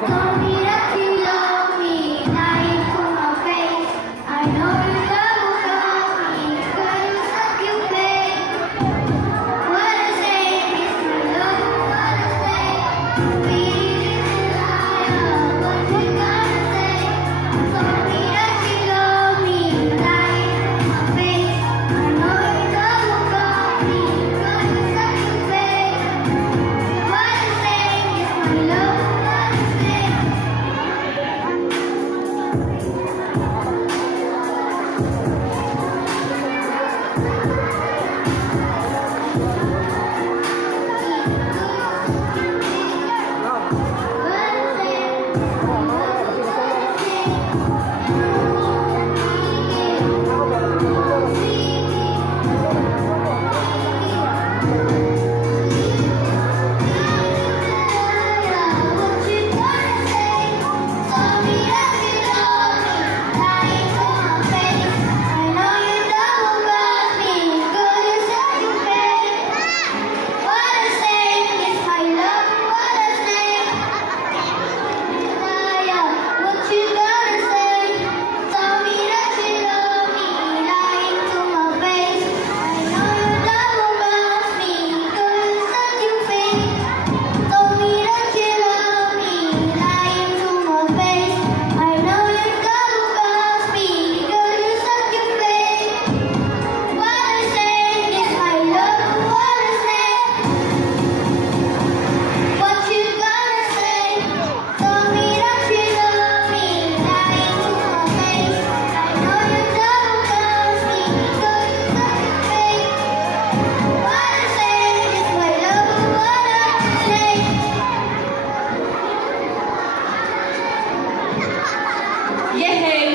Told me that you love me, lying to my face. I know you never love me, girl, you suck, you fake. What I say is my love, what I say. Really is a liar, what you gonna say? Told me that you love me, lying to my face. I know you never love me, girl, you suck, you fake. What I say is my love, what I say. Yehey!